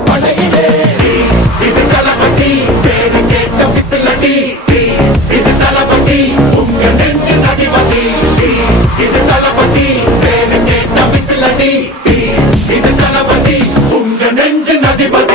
படையிலே இது தளபதி பேரு கேட்ட விசிலடி இது தளபதி உங்க நெஞ்சின் அதிபதி இது தளபதி பேரு கேட்ட விசிலடி இது தளபதி உங்க நெஞ்சின் அதிபதி